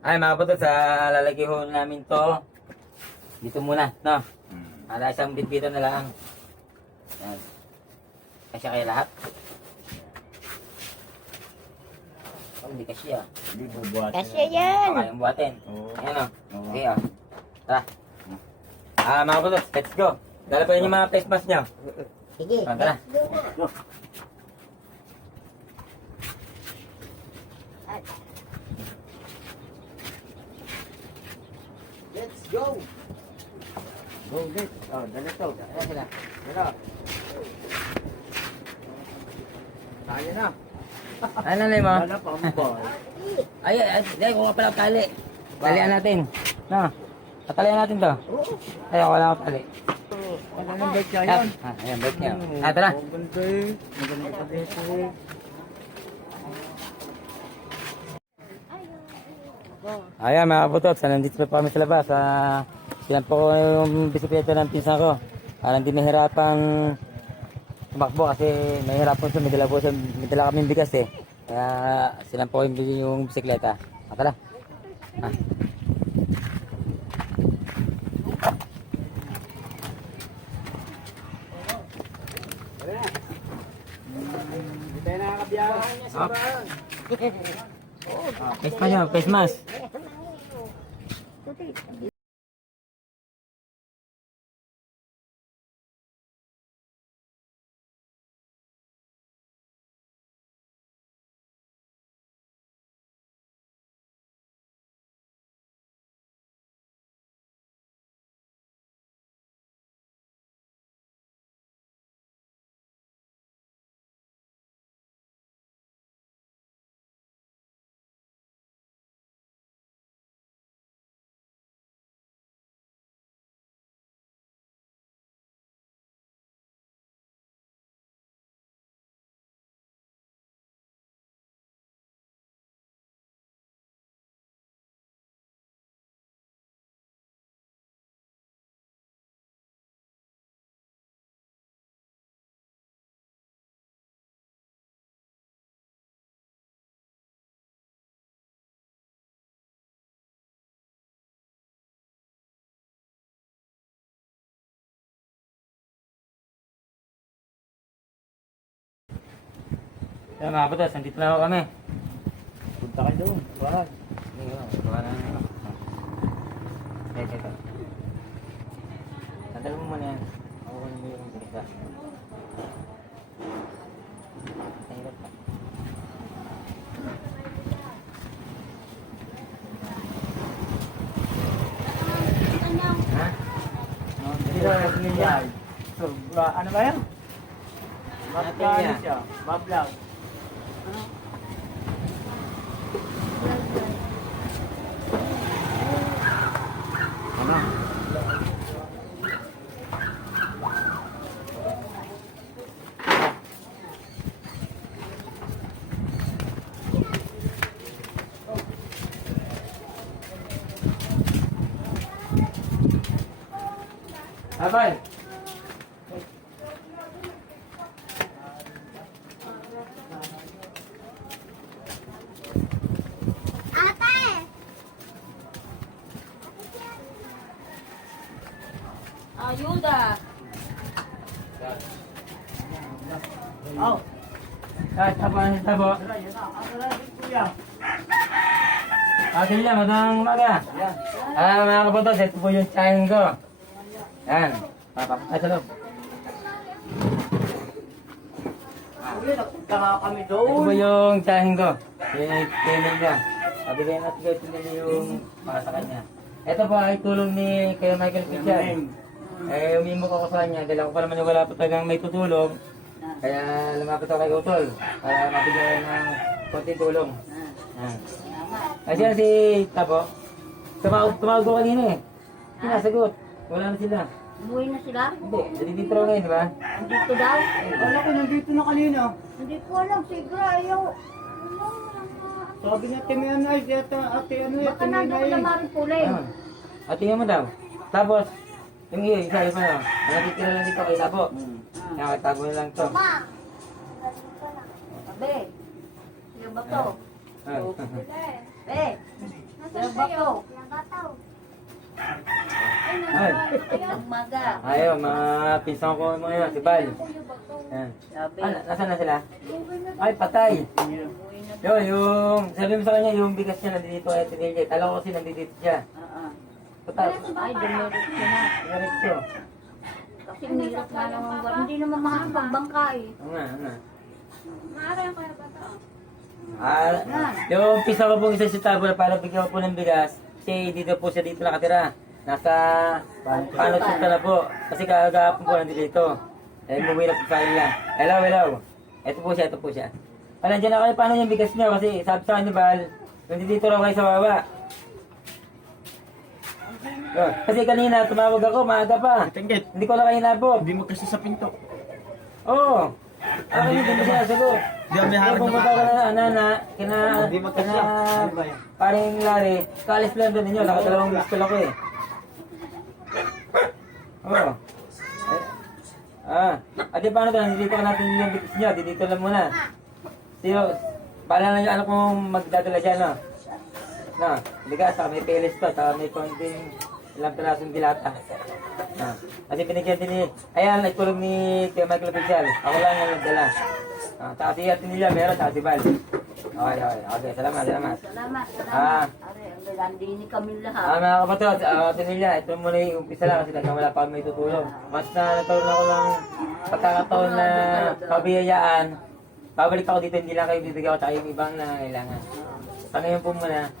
Ay, mga putot, lalagay ho namin to. Dito muna, no? Para isang bitbito na lang. Yan. Kasya kayo lahat. Oh, hindi kasya. Hindi bubuhat. Kasi yan. Kayang buhatin. Oo. Ayan o. Oo. Okay o. Tara. Mga putot, let's go. Dala po yun yung mga face mask nyo. Sige, Tara. let's go na. Let's go! Go, get. Oh, dala to. Ayan sila. Dala. Kaya na. Ano na mo? Dala pa ang ball. Ay, kung nga pala tali. Talian natin. No. Tatalian natin to. Ay, wala akong tali. Wala nang bike niya yan. Ayan, bike niya. Tara. Oh, ganda eh. Maganda pa dito eh. Ayan mga kaputot, nandito pa kami sa labas. Sinan po ko yung bisikleta ng pinsan ko. Para hindi mahirapang tumakbo kasi mahirapan siya. May dala kaming bigas eh. Kaya sinan po yung bisikleta. Tara. Hindi tayo nakakabiyahan niya sa bahan. Face mask nyo, face mask. Ayan mga kaputot, nandito na ako kami. Punta kayo doon. Bahan. Ito. Tandal mo muna yan. Ako ko naman yung dirisa. Tahirap pa. Ha? Dito niya. So, ano ba yan? Mapkano siya? Mablaw. Ano? Abay! Ayuda. Oh, Tabo. Sige lang, magandang umaga. Mga kaputot, ito po yung tsahin ko. Yan. Papapakay sa loob. ulit, nagpunta nga kami Ito po doon. yung tsahin ko. Payment niya. Pabigay natin guys yung para sa kanya. Ito po ay tulong ni kay Michael Pichar. Umimok ako sa kanya dahil ako pa naman wala pa talagang may tutulong. Kaya lumapit ako kay Utol para mabigyan ng konting tulong. Kasi si Tabo, tumawag ko kanina eh. Sinasagot. Wala na sila. Umuwi na sila? Hindi, nandito raw ngayon, di ba? Nandito daw? Wala ko nandito na kanina. Hindi ko alam, siguro ayaw. Sabi niya, timihan na, ate ano yan, Baka nandun na maring kulay. Ayun. At tingnan mo daw. Tapos, yung isa pa na. Nakikira lang dito kay Tabo. Kaya tago na lang to. Abe, sino ba to? Ah. Eh, Labato. Ay. Umaga. Ayaw, mga pinsan ko mga yan, si Bal. Yan. Sabi. Nasaan na sila? Ay, patay. Yun, sabi mo sa kanya, yung bigas niya nandito ay tinigay. Tala ko kasi nandito siya. Patay. Ay, dumirit siya na. Diretso. Kasi nilot nga naman. Hindi naman makapagbangka eh. Oo nga. Maaari ang kaya bata. Yung pisa ko pong isa si Tabula para bigyan ko po ng bigas. Kasi dito po siya dito nakatira. Nasa Panot na po. Kasi kagahapon po nandito dito. Eh, umuwi na po sa kanila. Hello. Ito po siya. Nandiyan na kayo, paano yung bigas niyo? Kasi sabi sa kanya, Bal, nandito raw kayo sa baba. Kasi kanina, tumawag ako, maaga pa. Tinggit. Hindi ko na kayo nabot. Hindi mo kasi sa pinto. Oo. Ako hindi ko siya sagot. Di ako may harap na Pumunta ka na, nana, Hindi magkasya. Ano ba yan? paring Larry, kalis lang doon ninyo, nakadalawang gusto ako eh. Oo. Ate paano to, dito ka natin yung bitis nyo, dito lang muna. Sino, pala lang yung anak kong magdadala dyan, no? No, bigas, saka may peles pa, saka may konting ilang pirasong dilata. Kasi binigyan din ni, ayan, nagtulong ni Kuya Michael Official. Ako lang yung nagdala. Saka si Ate nila, meron, saka si Val. Okay, salamat. Salamat. Ah. Are, ang gandini kami lahat. Mga kapatid, Ate nila, ito muna yung umpisa lang kasi talagang wala pa may tutulong. Mas na nagkaroon ako ng pagkakataon na pabiyayaan. Babalik ako dito, hindi lang kayo bibigyan ko, tsaka yung ibang nangangailangan. Sa ngayon po muna,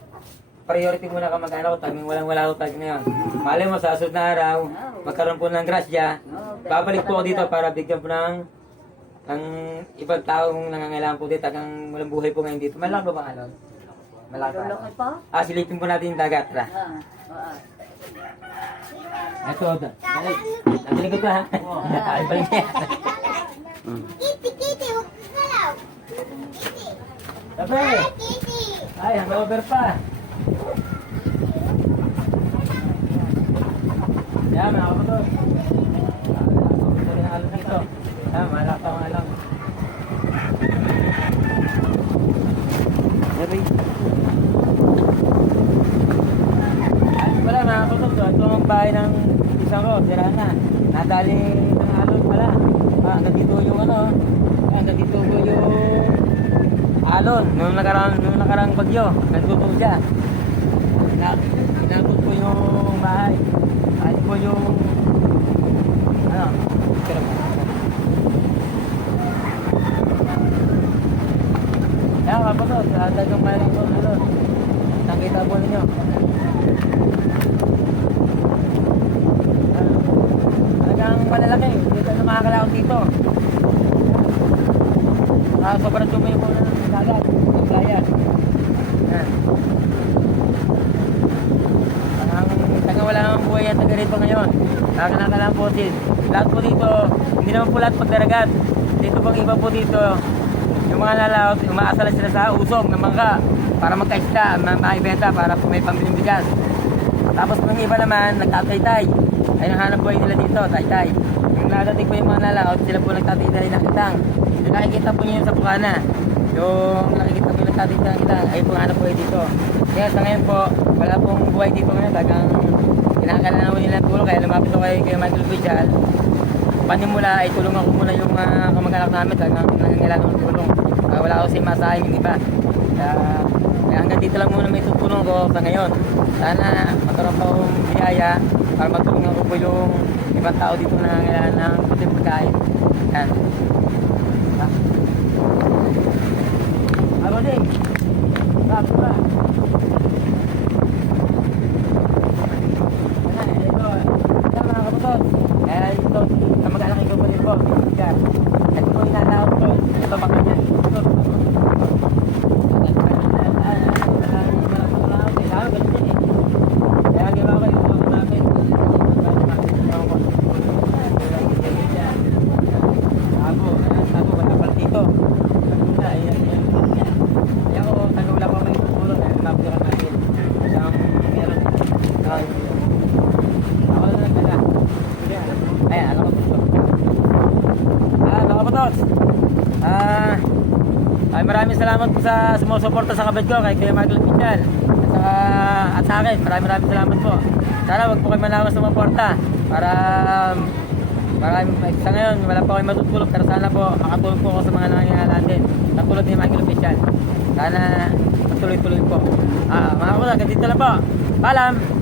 priority muna ka mag-anak ko, taging walang-wala ko tag ngayon. Malay mo, sa sunod na araw, magkaroon po ng grasya, babalik po ako dito para bigyan po ng ibang taong nangangailangan po dito, tagang walang buhay po ngayon dito. Malaki ba bang alon? Malaki pa. Lulaki pa? Silipin po natin yung dagat. Ito, dali. Nabilig ko ito ha. Ay, balik niya. Kitty, huwag ka galaw. Kitty. Sabi! Kitty. Ay, hangover pa. Yan, mga kapatid. Ito rin ang alon dito. Yan, malaki ang alon. Sabi. Ay, wala mga kapatid. Ito ang bahay ng isang ko. Sira na. Nadali ng alon pala. Hanggang dito yung hanggang dito yung alon. Nung nakarang bagyo. Nagtuto siya. Inabot po yung bahay. Ito po yung tira mo. Yan kapatid, sa dagang bahay lang po alon. Nakita po ninyo. Talagang malalaki. Hindi ka na makakalakot dito. Sobrang dumi po ng dagat. Ang playa. Yan. Tagang wala namang buhay at taga rito ngayon. Nakakalang po din. Lahat po dito, hindi naman po lahat pagdaragat. Dito pang iba po dito, yung mga lalaot, umaasala sila sa usong ng mangga para magkaista, maibenta para po may pambiling bigas. Tapos ng iba naman, nagtataytay. Ay hanap buhay nila dito, taytay. Yung nadating po yung mga lalaot, sila po nagtataytay ng kitang. Yung nakikita po nyo yung sa Bukana. Yung nakikita po yung nagtataytay ng kitang, ay po hanap buhay dito. Kaya sa ngayon po, wala pong buhay dito ngayon. Tagang kinakailangan nila ng tulong. Kaya lumapit ako kay Michael Official. Panimula ay tulungan ko muna yung kamag-anak namin. Tagang nangangailangan ng tulong. Wala ako si masahin yung iba. Kaya hanggang dito lang muna may tutulong ko sa ngayon. Sana magkaroon pa akong biyaya para matulungan ko po yung ibang tao dito na nangangailangan ng puting pagkain. Yan. Aboding! Sabi ba? Ito mga kapatid. Kaya ito, kamag-anak ko po rin po. Ito po inalaot ko. Ito baka niya. Ito. Kaya ginawa ko yung mga namin. Sabo, wala pala dito. Kaya ko, taga wala pa may tutulong. Kaya napira natin. Isang meron. Ako na lang pala. Ayan, alam ko po. Mga kapatid. Ay, maraming salamat po sa sumusuporta sa kabit ko kay Kuya Michael Pichal. At sa akin, maraming salamat po. Sana wag po kayo manawas sa suporta para sa ngayon, wala po kayo matutulog pero sana po makatulog po ako sa mga nangyayalan din. Katulad ni Michael Pichal. Sana tuloy-tuloy po. Mga kapatid, ganito lang po. Paalam!